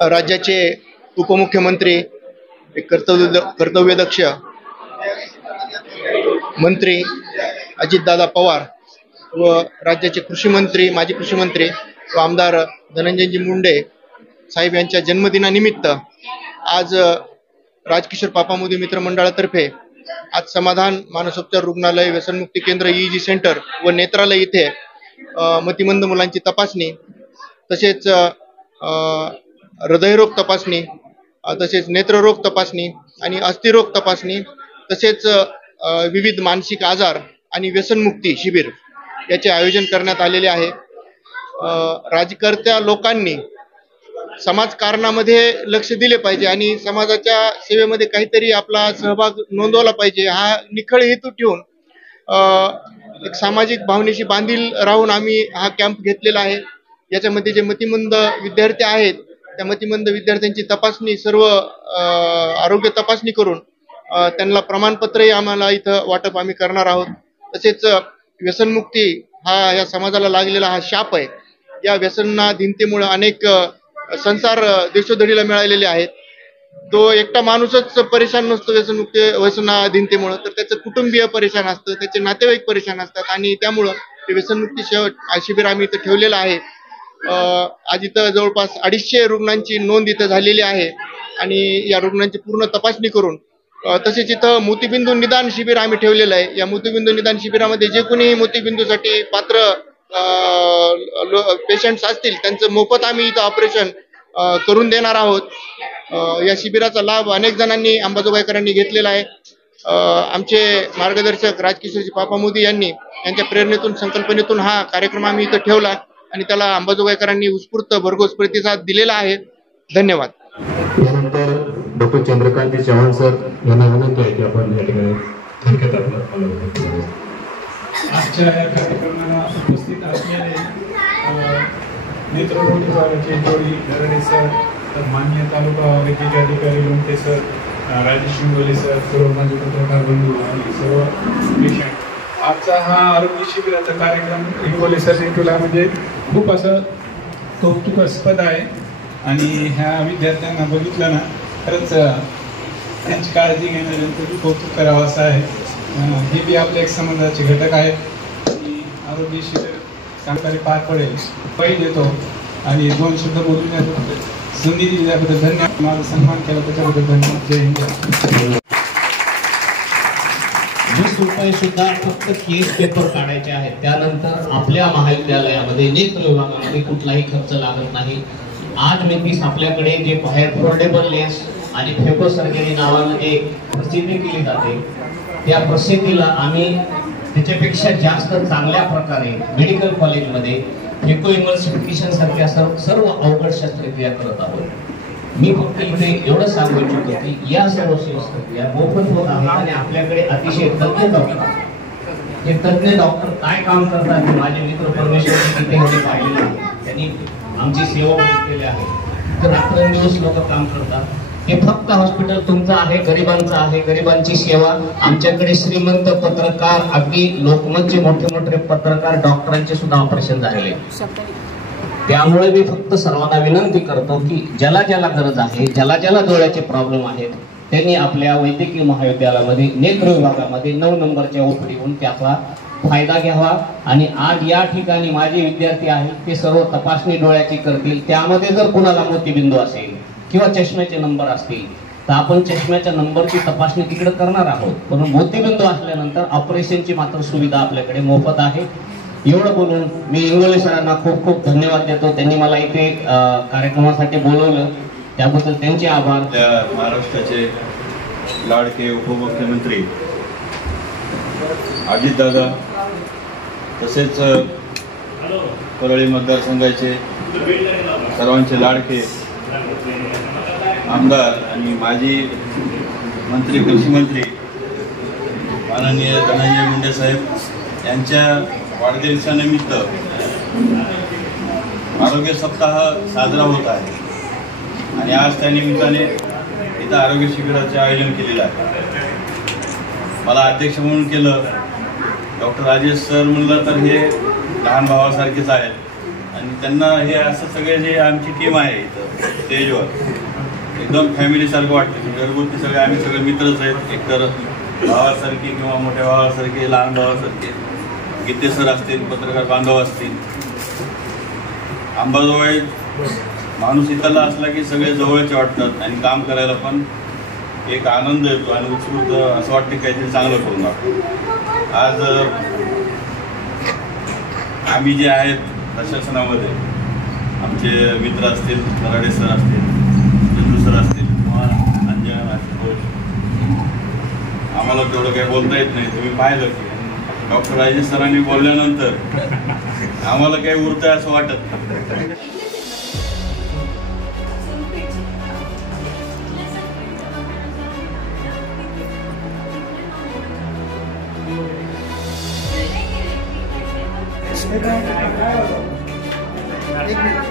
राज्याचे उपमुख्यमंत्री, कर्तव्यदक्ष मंत्री अजितदादा पवार व राज्याचे कृषी मंत्री, माजी कृषी मंत्री व आमदार धनंजयजी मुंडे साहेब यांच्या जन्मदिनानिमित्त आज राजकिशोर पापामुदी मित्रमंडळातर्फे आज समाधान मानसोपचार रुग्णालय, व्यसनमुक्ती केंद्र, EG सेंटर व नेत्रालय इथे मतिमंद मुलांची तपासणी, तसेच हृदयरोग तपासणी, तसेच नेत्ररोग तपासणी आणि अस्थिरोग तपासणी, तसेच विविध मानसिक आजार आणि व्यसनमुक्ती शिबिर याचे आयोजन करण्यात आलेले आहे। राजकर्त्या लोकांनी समाजकारणामध्ये लक्ष दिले पाहिजे आणि समाजाच्या सेवेमध्ये काहीतरी आपला सहभाग नोंदवला पाहिजे, हा निखळ हेतू ठेवून एक सामाजिक भावनेशी बांधील राहून आम्ही हा कॅम्प घेतलेला आहे। याच्यामध्ये जे मतिमंद विद्यार्थी आहेत त्या मतिमंद विद्यार्थ्यांची तपासणी, सर्व आरोग्य तपासणी करून त्यांना प्रमाणपत्रही आम्हाला इथं वाटप आम्ही करणार आहोत। तसेच व्यसनमुक्ती हा या समाजाला लागलेला हा शाप आहे। या व्यसनाधीनतेमुळे अनेक संसार देशोधडीला मिळालेले आहेत। तो एकटा माणूसच परेशान नसतो व्यसनाधीनतेमुळे, तर त्याचं कुटुंबीय परेशान असतं, त्याचे नातेवाईक परेशान असतात आणि त्यामुळं ते व्यसनमुक्ती शिबिर आम्ही इथं ठेवलेलं आहे। आज इथं जवळपास 250 रुग्णांची नोंद इथं झालेली आहे आणि या रुग्णांची पूर्ण तपासणी करून तसेच इथं मोतीबिंदू निदान शिबिर आम्ही ठेवलेलं आहे। या मोतीबिंदू निदान शिबिरामध्ये जे कोणी मोतीबिंदूसाठी पात्र पेशंट्स असतील त्यांचं मोफत आम्ही इथं ऑपरेशन करून देणार आहोत। या शिबिराचा लाभ अनेक जणांनी, अंबाजोगाईकरांनी घेतलेला आहे। आमचे मार्गदर्शक राजकिशोरजी पापामुदी यांच्या प्रेरणेतून, संकल्पनेतून हा कार्यक्रम आम्ही इथं ठेवला आणि त्याला अंबाजोगाईकरांनी उत्स्फूर्त भरघोस प्रतिसाद दिलेला आहे। धन्यवाद। यानंतर डॉक्टर चंद्रकांत चव्हाण सर यांना विनंती आहे की आपण या ठिकाणी थोडक्यात आपलं आजच्या या कार्यक्रमाला उपस्थित असलेले नेत्ररोग विभागाचे जोडी दरडे सर, मान्य तालुका वैद्यकीय अधिकारी लोमटे सर, राजेश हिंगोले सर, सर्व माझे पत्रकार बंधू आणि सर्व पेशंट, आजचा हा आरोग्य शिबिराचा कार्यक्रम हिंगोले सरने ठेवला म्हणजे खूप असं कौतुकास्पद आहे आणि ह्या विद्यार्थ्यांना बघितलं ना खरंच त्यांची काळजी घेण्यानंतर कौतुक करावं असं आहे। हे बी आपले एक समाजाचे घटक आहेत आणि आरोग्य शिबिर चांगले पार पडेल पैल देतो आणि 2 शब्द बोलण्याबद्दल संधी दिल्याबद्दल धन्यवाद। माझा सन्मान केला त्याच्याबद्दल धन्यवाद। जय हिंद। 20 रुपये सुद्धा फक्त केस पेपर काढायचे आहेत। त्यानंतर आपल्या महाविद्यालयामध्ये नेत्र विभागामध्ये कुठलाही खर्च लागत नाही। आज मी 30 आपल्याकडे जे बाहेर फोल्डेबल लेन्स आणि फेको सर्जरी नावानं जे प्रसिद्धी केली जाते त्या प्रसिद्धीला आम्ही त्याच्यापेक्षा जास्त चांगल्या प्रकारे मेडिकल कॉलेजमध्ये फेको इमल्सिफिकेशन सारख्या सर्व अवघड शस्त्रक्रिया करत आहोत। मी फक्त इथे एवढं सांगू इच्छितो की या सर्व शस्त्रक्रिया मोफत होत आहेत आणि आपल्याकडे अतिशय तज्ञ डॉक्टर, हे तज्ञ डॉक्टर काय काम करतात माझे मित्र परमेश्वर तिथे होते पाहिलेले आहेत, त्यांनी आमची सेवा केली आहे। तर रात्रंदिवस लोक काम करतात। हे फक्त हॉस्पिटल तुमचं आहे, गरिबांचं आहे, गरिबांची सेवा। आमच्याकडे श्रीमंत पत्रकार, अगदी लोकमतचे मोठे मोठे पत्रकार, डॉक्टरांचे सुद्धा ऑपरेशन झालेले। त्यामुळे मी फक्त सर्वांना विनंती करतो की ज्याला ज्याला गरज आहे, ज्याला ज्याला डोळ्याचे प्रॉब्लेम आहेत त्यांनी आपल्या वैद्यकीय महाविद्यालयामध्ये नेत्र विभागामध्ये 9 नंबरच्या ओपीडी होऊन त्याचा फायदा घ्यावा। आणि आज या ठिकाणी माझे विद्यार्थी आहेत ते सर्व तपासणी डोळ्याची करतील। त्यामध्ये जर कुणाला मोतीबिंदू असेल किंवा चष्म्याचे नंबर असतील तर आपण चष्म्याच्या नंबरची तपासणी तिकडे करणार आहोत, पण मोतीबिंदू असल्यानंतर ऑपरेशनची मात्र सुविधा आपल्याकडे मोफत आहे। एवढं बोलून मी इंगोले सरांना खूप खूप धन्यवाद देतो। त्यांनी मला इथे कार्यक्रमासाठी बोलवलं त्याबद्दल त्यांचे आभार। महाराष्ट्राचे लाडके उपमुख्यमंत्री अजितदादा, तसेच परळी मतदारसंघाचे सर्वांचे लाडके आमदार आणि माजी मंत्री, कृषी मंत्री माननीय धनंजय मुंडे साहेब यांच्या वाढदिवसानिमित्त आरोग्य सप्ताह साजरा होत आहे आणि आज त्या निमित्ताने इथं आरोग्य शिबिराचे आयोजन केलेलं आहे। मला अध्यक्ष म्हणून केलं, डॉक्टर राजेश सर म्हणलं तर हे लहान भावासारखेच आहेत आणि त्यांना हे असं सगळे जे आमची टीम आहे इथं स्टेजवर एकदम फॅमिलीसारखं वाटतं. घरगुती सगळे आम्ही सगळे मित्रच आहेत. एकतर भावासारखी किंवा मोठ्या भावासारखे, लहान भावासारखे, गीते सर असतील, पत्रकार बांधव असतील. अंबाजोगाई माणूस इथला असला की सगळे जवळचे वाटतात आणि काम करायला पण एक आनंद येतो आणि उत्स्फूर्त असं वाटतं काहीतरी चांगलं करून आपण. आज आम्ही जे आहेत प्रशासनामध्ये आमचे मित्र असतील, कराडे सर असतील, चंदू सर असतील किंवा अंजन आशुतोष, आम्हाला तेवढं काही बोलता येत नाही. तुम्ही पाहिलं की डॉक्टर राजेश सरांनी बोलल्यानंतर आम्हाला काही उरतंय असं वाटत नाही. एक मिनिट